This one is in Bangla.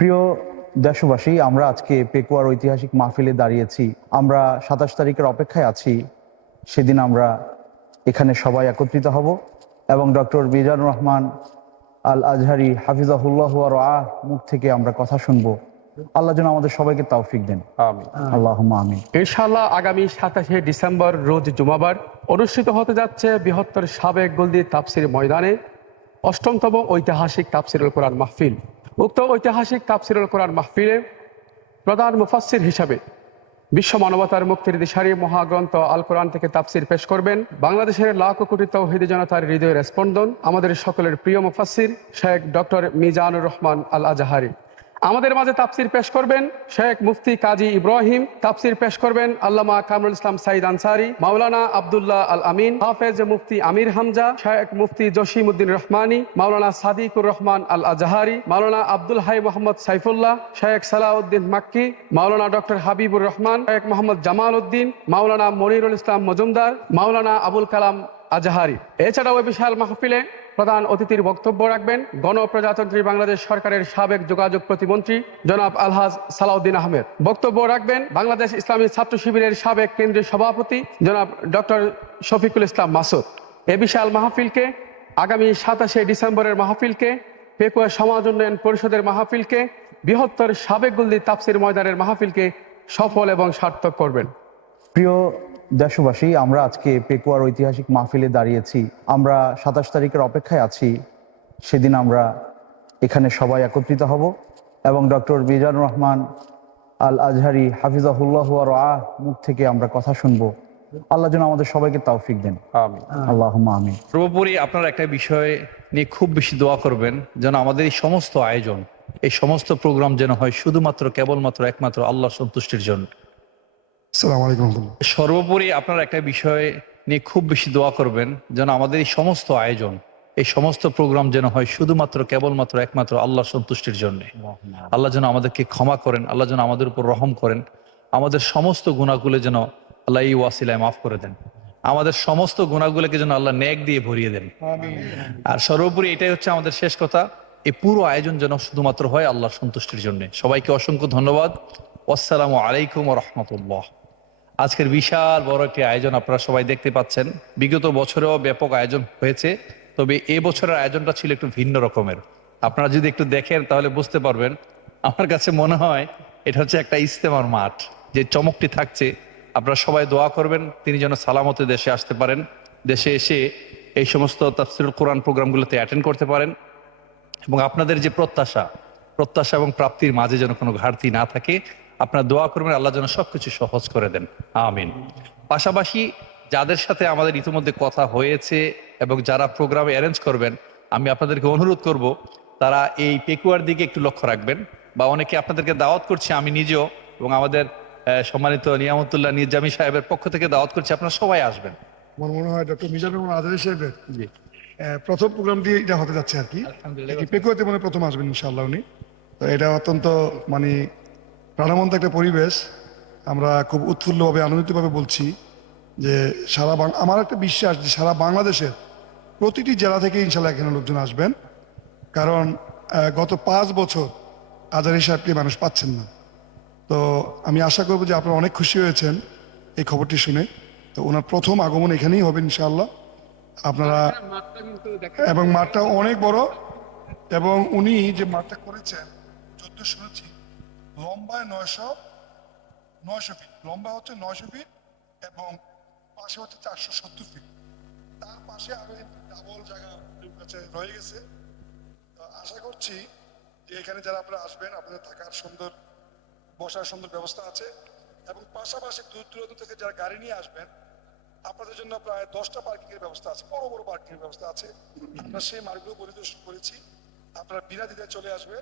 প্রিয় দেশবাসী আমরা আজকে পেকুয়ার ঐতিহাসিক মাহফিলে দাঁড়িয়েছি। আমরা সাতাশ তারিখের অপেক্ষায় আছি। সেদিন আমরা এখানে সবাই একত্রিত হব এবং ডক্টর মিজানুর রহমান আল আজহারি হাফিজাহুল্লাহ আর আহ মুখ থেকে আমরা কথা শুনব। আল্লাহ যেন আমাদের সবাইকে তৌফিক দেন। আল্লাহ আমিন। ইনশাআল্লাহ আগামী সাতাশে ডিসেম্বর রোজ জুমাবার অনুষ্ঠিত হতে যাচ্ছে বৃহত্তর সাবেক গলদি তাপসির ময়দানে অষ্টমতম ঐতিহাসিক তাপসিরুল কোরআন মাহফিল। উক্ত ঐতিহাসিক তাপসিরুল কোরআন মাহফিলে প্রধান মুফাসির হিসাবে বিশ্ব মানবতার মুক্তির দিশারি মহাগ্রন্থ আল কোরআন থেকে তাপসির পেশ করবেন। বাংলাদেশের লাখ কোটি তৌহিদি জনতার হৃদয়ের স্পন্দন আমাদের সকলের প্রিয় মুফাসির শেখ ডক্টর মিজানুর রহমান আল আজাহারি। আমাদের মাঝে তাপসির পেশ করবেন শেখ মুফতি কাজী ইব্রাহিম তাপসির পেশ করবেন আল্লামা কামরুল ইসলাম সাইদ আনসারি, মাওলানা আব্দুল্লাহ আল আমিন, হাফেজ মুফতি আমির হামজা, শেখ মুফতি জসিম উদ্দিন রহমানি, মাওলানা সাদিকুর রহমান আল আজহারি, মাওলানা আব্দুল হাই মোহাম্মদ সাইফুল্লাহ, শেখ সালাউদ্দিন মাক্কি, মাওলানা ডক্টর হাবিবুর রহমান, শেখ মোহাম্মদ জামাল উদ্দিন, মাওলানা মনিরুল ইসলাম মজুমদার, মাওলানা আবুল কালাম আজহারি। এছাড়াও বিশাল মাহফিলে প্রধান অতিথির বক্তব্য রাখবেন গণপ্রজাতন্ত্রী বাংলাদেশ সরকারের সাবেক যোগাযোগ প্রতিমন্ত্রী জনাব আলহাজ সালাউদ্দিন আহমেদ। বক্তব্য রাখবেন বাংলাদেশ ইসলামী ছাত্র শিবিরের সাবেক কেন্দ্রীয় সভাপতি জনাব ডক্টর শফিকুল ইসলাম মাসুদ। এ বিশাল মাহফিলকে আগামী সাতাশে ডিসেম্বরের মাহফিলকে, পেকুয়া সমাজ উন্নয়ন পরিষদের মাহফিলকে, বৃহত্তর সাবেক গুলদি তাপসির ময়দানের মাহফিলকে সফল এবং সার্থক করবেন। প্রিয় দেশবাসী আমরা আজকে পেকুয়ার ঐতিহাসিক মাহফিলে দাঁড়িয়েছি। আমরা সাতাশ তারিখের অপেক্ষায় আছি। সেদিন আমরা এখানে সবাই একত্রিত হব এবং ডক্টর মিজানুর রহমান আল আজহারি হাফিজাহুল্লাহ আর আহ মুখ থেকে আমরা কথা শুনব। আল্লাহ যেন আমাদের সবাইকে তাওফিক দেন। আল্লাহ আমিন। সর্বোপরি আপনারা একটা বিষয় নিয়ে খুব বেশি দোয়া করবেন যেন আমাদের এই সমস্ত আয়োজন এই সমস্ত প্রোগ্রাম যেন হয় শুধুমাত্র কেবলমাত্র একমাত্র আল্লাহ সন্তুষ্টির জন্য। সর্বোপরি আপনারা একটা বিষয় নিয়ে খুব বেশি দোয়া করবেন যেন আমাদের এই সমস্ত আয়োজন এই সমস্ত প্রোগ্রাম যেন হয় শুধুমাত্র কেবলমাত্র একমাত্র আল্লাহ সন্তুষ্টির জন্য। আল্লাহ যেন আমাদেরকে ক্ষমা করেন আল্লাহ যেন আমাদের উপর রহম করেন আমাদের সমস্ত গুণাগুলো যেন আল্লাহ এই ওয়াসিলায় মাফ করে দেন। আমাদের সমস্ত গুণাগুলোকে যেন আল্লাহ ন্যাক দিয়ে ভরিয়ে দেন। আর সর্বোপরি এটাই হচ্ছে আমাদের শেষ কথা এই পুরো আয়োজন যেন শুধুমাত্র হয় আল্লাহ সন্তুষ্টির জন্য। সবাইকে অসংখ্য ধন্যবাদ। আসসালামু আলাইকুম রহমতুল্লাহ। আজকের বিশাল বড় একটি আয়োজন আপনারা সবাই দেখতে পাচ্ছেন। বিগত বছরেও ব্যাপক আয়োজন হয়েছে, তবে এ বছরের আয়োজনটা ছিল একটু ভিন্ন রকমের। আপনারা যদি একটু দেখেন তাহলে বুঝতে পারবেন, আমার কাছে মনে হয় এটা হচ্ছে একটা ইস্তেমার মাঠ, যে চমকটি থাকছে। আপনারা সবাই দোয়া করবেন, তিনি যেন সালামতে দেশে আসতে পারেন, দেশে এসে এই সমস্ত তাফসিরুল কোরআন প্রোগ্রামগুলোতে অ্যাটেন্ড করতে পারেন। এবং আপনাদের যে প্রত্যাশা প্রত্যাশা এবং প্রাপ্তির মাঝে যেন কোনো ঘাটতি না থাকে আপনারা দোয়া করবেন আল্লাহ যেন সবকিছু সহজ করে দেন। আমিন। পাশাপাশি যাদের সাথে আমাদের ইতিমধ্যে কথা হয়েছে এবং যারা প্রোগ্রামে অ্যারেঞ্জ করবেন আমি আপনাদেরকে অনুরোধ করব তারা এই পেকুয়ার দিকে একটু লক্ষ্য রাখবেন বা অনেকে আপনাদেরকে দাওয়াত করছি আমি নিজেও এবং আমাদের সম্মানিত নিয়ামতুল্লাহ নিজামী সাহেবের পক্ষ থেকে দাওয়াত করছি আপনারা সবাই আসবেন। আমার মনে হয় ডক্টর মিজানুর সাহেবের প্রথম প্রোগ্রাম দিয়ে এটা হতে যাচ্ছে আর কি। পেকুয়াতে মনে প্রথম আসবেন ইনশাআল্লাহ উনি। তো এটা অত্যন্ত মানে প্রাণবন্ত একটা পরিবেশ আমরা খুব উৎফুল্লভাবে, আনন্দিতভাবে বলছি যে সারা আমার একটা বিশ্বাস যে সারা বাংলাদেশের প্রতিটি জেলা থেকে ইনশাল্লাহ এখানে লোকজন আসবেন। কারণ গত পাঁচ বছর আজারি সাহেবকে মানুষ পাচ্ছেন না। তো আমি আশা করব যে আপনারা অনেক খুশি হয়েছেন এই খবরটি শুনে। তো ওনার প্রথম আগমন এখানেই হবে ইনশাআল্লাহ। আপনারা এবং মাঠটা অনেক বড় এবং উনি যে মাঠটা করেছেন যত শুনেছি লম্বায় নয়শো নয়শো ফিট লম্বা হচ্ছে নয়শো ফিট এবং পাশে হচ্ছে চারশো সত্তর ফিট তার পাশে আরও ডাবল জায়গা কাছে রয়ে গেছে। আশা করছি যে এখানে যারা আপনারা আসবেন, আপনাদের থাকার সুন্দর, বসার সুন্দর ব্যবস্থা আছে। এবং পাশাপাশি দূর দূরান্ত থেকে যারা গাড়ি নিয়ে আসবেন, আপনাদের জন্য প্রায় দশটা পার্কিং এর ব্যবস্থা আছে, বড় বড় পার্কিং এর ব্যবস্থা আছে। আমরা সেই মার্গগুলো পরিদর্শন করেছি। আপনারা বিনা দ্বিধায় চলে আসবেন।